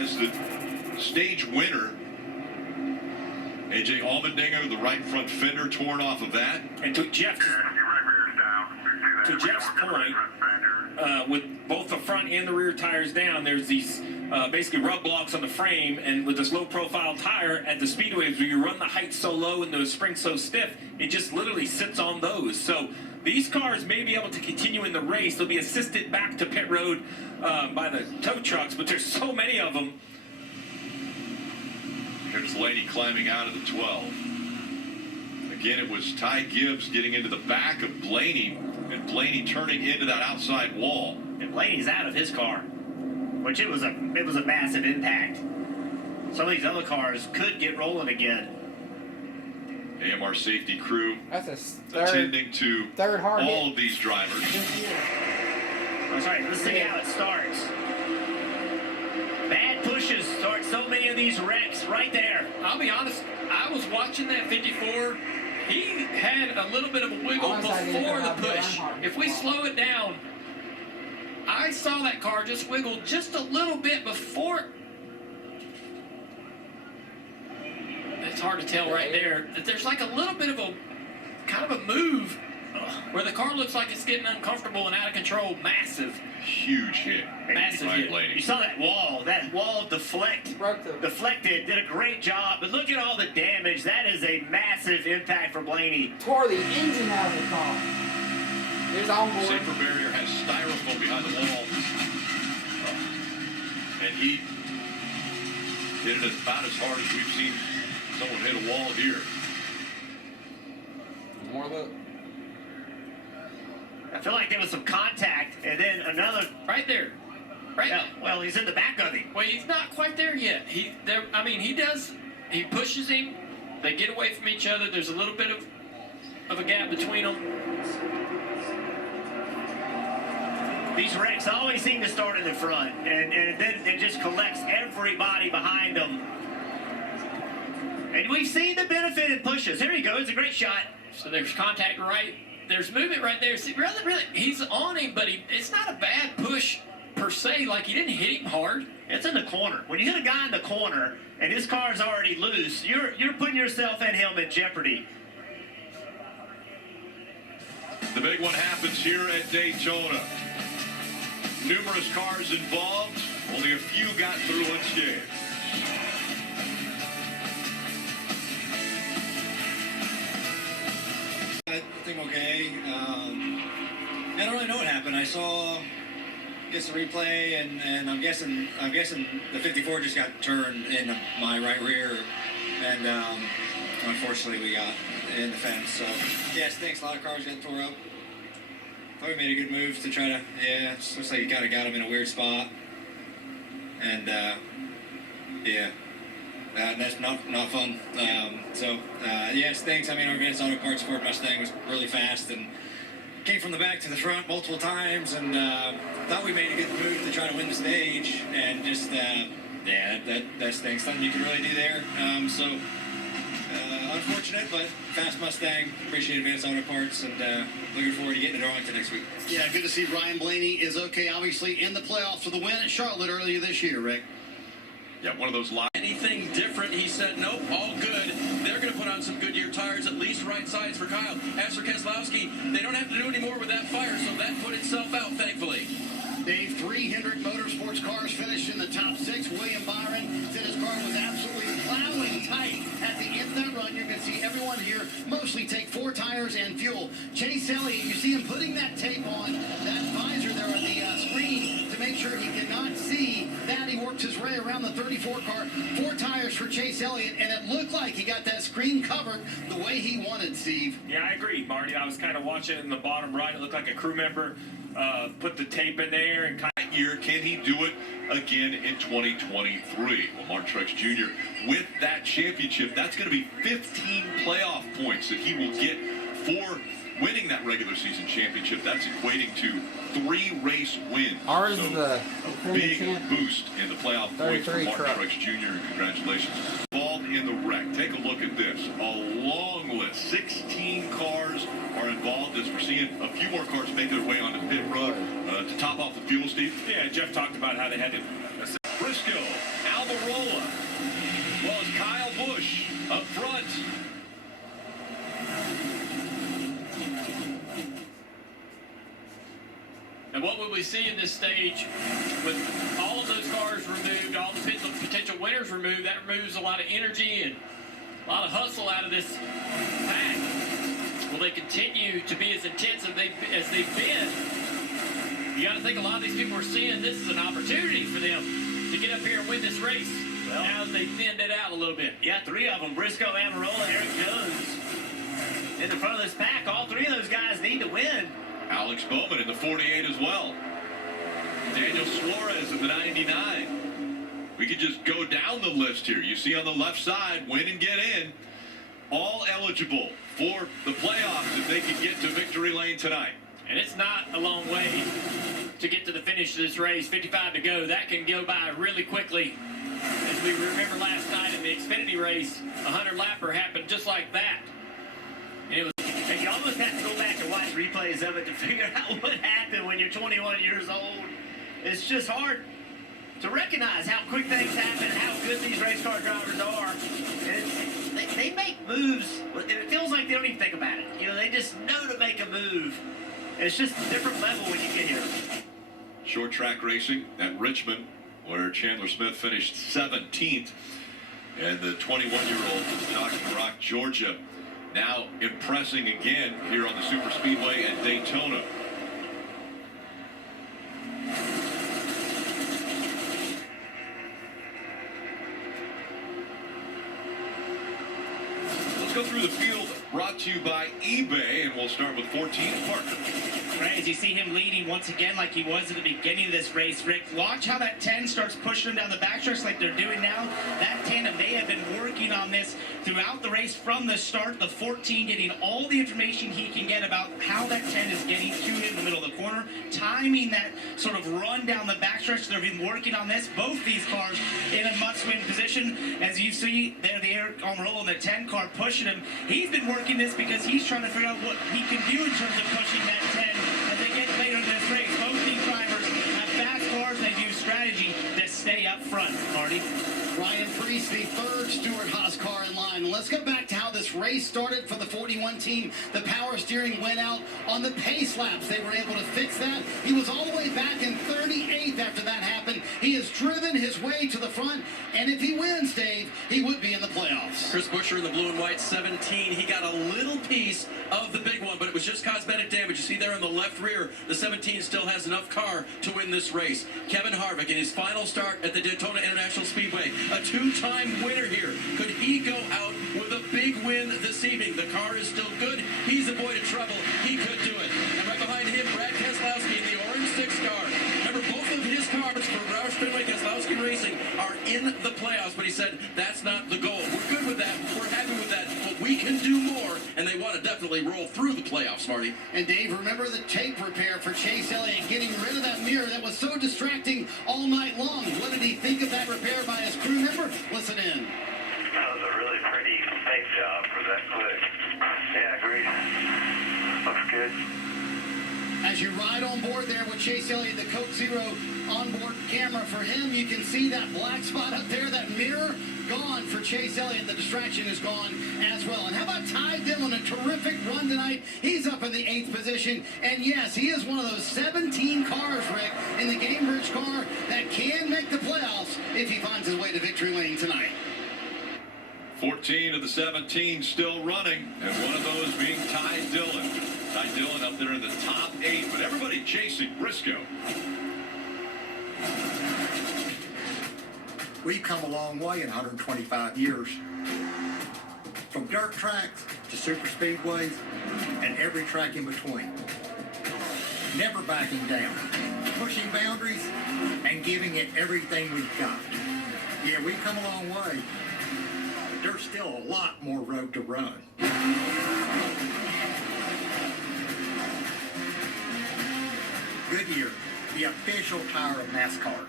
as the stage winner. A.J. Allmendinger, the right front fender, torn off of that. And to Jeff's point, with both the front and the rear tires down, there's these basically rub blocks on the frame, and with this low-profile tire at the speedways where you run the height so low and the springs so stiff, it just literally sits on those. So these cars may be able to continue in the race. They'll be assisted back to pit road by the tow trucks, but there's so many of them. Here's Laney climbing out of the 12. Again, it was Ty Gibbs getting into the back of Blaney, and Blaney turning into that outside wall. And Blaney's out of his car, which it was a massive impact. Some of these other cars could get rolling again. AMR safety crew attending to hard all hit of these drivers. That's right. Let's see how it starts. Bad pushes start so many of these wrecks right there. I'll be honest, I was watching that 54. He had a little bit of a wiggle before the push. If we slow it down, I saw that car just wiggle just a little bit before. It's hard to tell right there. There's like a little bit of a kind of a move where the car looks like it's getting uncomfortable and out of control. Massive. Huge hit. Massive hit. You saw that wall. That wall deflected, did a great job. But look at all the damage. That is a massive impact for Blaney. Tore the engine out of the car. There's onboard. Safer barrier has styrofoam behind the wall. And he hit it about as hard as we've seen someone hit a wall here. More look. I feel like there was some contact, and then another Right there. Right. Well, he's in the back of him. Well, he's not quite there yet. He pushes him. They get away from each other. There's a little bit of a gap between them. These wrecks always seem to start in the front, and then it just collects everybody behind them. And we've seen the benefit in pushes. Here he goes, a great shot. So there's contact right. There's movement right there. See, really, he's on him, but it's not a bad push per se. Like, he didn't hit him hard. It's in the corner. When you hit a guy in the corner and his car's already loose, you're putting yourself and him in jeopardy. The big one happens here at Daytona. Numerous cars involved. Only a few got through unscathed. I think okay. I don't really know what happened. I saw, the replay, and I'm guessing the 54 just got turned into my right rear, and unfortunately we got in the fence. So yes, thanks. A lot of cars got tore up. Thought we made a good move to try to. Yeah, it looks like you kind of got him in a weird spot, and yeah. That's not fun. Yes, thanks. I mean, our Advanced Auto Parts Ford Mustang was really fast and came from the back to the front multiple times, and thought we made a good move to try to win the stage, and just that stinks. Nothing you can really do there. Unfortunate, but fast Mustang. Appreciate Advanced Auto Parts, and looking forward to getting to Darlington next week. Yeah, good to see Ryan Blaney is okay. Obviously in the playoffs for the win at Charlotte earlier this year, Rick. Yeah, one of those live. Anything different? He said, nope, all good. They're going to put on some Goodyear tires, at least right sides for Kyle. As for Keselowski, they don't have to do any more with that fire, so that put itself out, thankfully. Dave, 3 Hendrick Motorsports cars finished in the top 6. William Byron said his car was absolutely plowing tight at the end of that run. You're going to see everyone here mostly take 4 tires and fuel. Chase Elliott, you see him putting that tape on, that visor there on the screen to make sure he cannot see that. He works his way around the 34 car. 4 tires for Chase Elliott, and it looked like he got that screen covered the way he wanted, Steve. Yeah, I agree, Marty. I was kind of watching it in the bottom right. It looked like a crew member put the tape in there and kind of. Year, can he do it again in 2023? Well, Mark Truex Jr. with that championship, that's going to be 15 playoff points that he will get for winning that regular season championship. That's equating to 3 race wins. Ours so the big boost in the playoff points for Mark truck. Truex Jr. Congratulations. Involved in the wreck. Take a look at this. A long list. 16 cars are involved as we're seeing a few more cars make their way onto pit road to top off the fuel, Steve. Yeah, Jeff talked about how they had to. Briscoe out Almirola, as well as Kyle Busch up front. And what will we see in this stage with all of those cars removed, all the potential winners removed? That removes a lot of energy and a lot of hustle out of this pack. Will they continue to be as intense as they've been? You got to think a lot of these people are seeing this as an opportunity for them to get up here and win this race. Well, now that they've thinned it out a little bit. Yeah, three of them, Briscoe, Almirola, Eric Jones. In the front of this pack, all three of those guys need to win. Alex Bowman in the 48 as well. Daniel Suarez in the 99. We could just go down the list here. You see on the left side, win and get in. All eligible for the playoffs if they can get to victory lane tonight. And it's not a long way to get to the finish of this race. 55 to go. That can go by really quickly. As we remember last night in the Xfinity race, a 100-lapper happened just like that. And it was. And you almost have to go back and watch replays of it to figure out what happened when you're 21 years old. It's just hard to recognize how quick things happen and how good these race car drivers are. And they make moves. It feels like they don't even think about it. You know, they just know to make a move. It's just a different level when you get here. Short track racing at Richmond, where Chandler Smith finished 17th. And the 21-year-old from Knocking Rock, Georgia, now impressing again here on the Super Speedway at Daytona. Let's go through the field, brought to you by eBay, and we'll start with 14, Parker. Right, as you see him leading once again like he was at the beginning of this race, Rick, watch how that 10 starts pushing him down the backstretch like they're doing now. That tandem, they have been working on this throughout the race from the start. The 14 getting all the information he can get about how that 10 is getting to him in the middle of the corner, timing that sort of run down the backstretch. They've been working on this. Both these cars in a must-win position. As you see, there the Eric Almirola in the 10 car pushing him. He's been working this because he's trying to figure out what he can do in terms of pushing that 10 as they get later in this race. Both these drivers have fast cars and they use strategy to stay up front, Marty. Ryan Preece, the third Stewart Haas car in line. And let's go back to how this race started for the 41 team. The power steering went out on the pace laps. They were able to fix that. He was all the way back in 38th after that happened. He has driven his way to the front, and if he wins, Dave, he would be in the playoffs. Chris Buescher in the blue and white 17. He got a little piece of the big one, but it was just cosmetic damage. You see there in the left rear, the 17 still has enough car to win this race. Kevin Harvick in his final start at the Daytona International Speedway, a two-time winner here. Could he go out with a big win this evening? The car is still good. He's avoided trouble. He could do it. And right behind him, Brad Keselowski in the orange 6 car. Remember, both of his cars for Roush Fenway Keselowski Racing are in the playoffs, but he said that's not the goal. We're good with that. We're happy with that, but we can do more, and they want to definitely roll through the playoffs, Marty. And Dave, remember the tape repair for Chase Elliott, getting rid of that mirror that was so distracting all night long. What did he think of that repair by his crew member? Listen in. That was a really pretty paint job for that quick. Yeah, agreed. Looks good. As you ride on board there with Chase Elliott, the Coke Zero onboard camera for him, you can see that black spot up there, that mirror, gone for Chase Elliott. The distraction is gone as well. And how about Ty Dillon, a terrific run tonight. He's up in the 8th position. And yes, he is one of those 17 cars, Rick, in the Gamebridge car that can make the playoffs if he finds his way to victory lane tonight. 14 of the 17 still running, and one of those being Ty Dillon. Ty Dillon up there in the top 8, but everybody chasing Briscoe. We've come a long way in 125 years. From dirt tracks to super speedways and every track in between. Never backing down. Pushing boundaries and giving it everything we've got. Yeah, we've come a long way. But there's still a lot more road to run. Goodyear, the official tire of NASCAR.